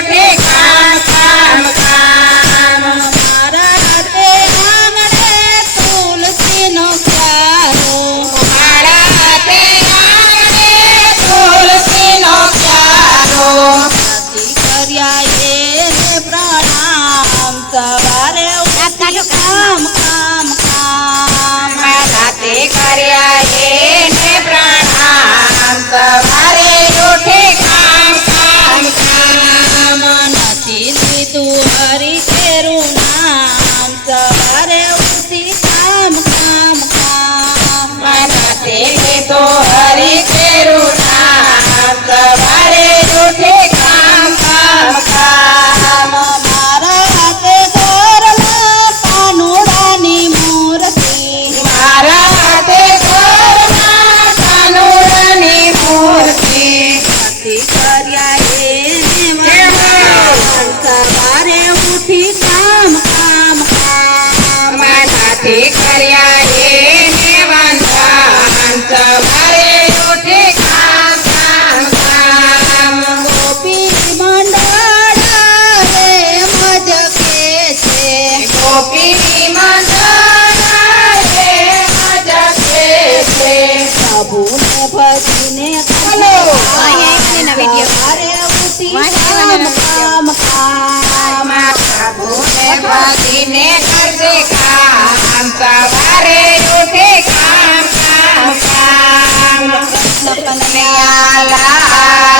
ઉઠે કામ કામ કામ મારા હાથે આંગણે તુલસીનો ક્યારો મારા હાથે આંગણે તુલસીનો ક્યારો નથી કર્યા એને પ્રણામ સવારે ઉઠી કામ કામ કામ રાતે કર્યા એને પ્રણામ સવારે ઉઠે કામ કામ કામ નથી લીધું હરી તેરું નામ સવારે ઉઠી કામ કામ કામ રાતે લીધો હરી તેરું નામ સવારે ઉઠે કામ કામ કામ મારા હાથે ઘરમાં કાનુડાની મૂર્તિ મારા હાથે ઘરમાં કાનુડાની મૂર્તિ નથી કર્યા એને વંદન સવારે ઉઠી કામ કામ કામ સાથે કર્યા એને વંદન સવારે ઉઠે કામ કામ કામ ગોપી મંડળ રે મજ કે છે ગોપી મંડળ રે મજા કે છે પ્રભુને ભજીને હલો. સવારે ઉઠી કામ કામ કામ પ્રભુને ભજીને કરજે કામ સવારે ઉઠે કામ કામ કામ કનૈયા લાલ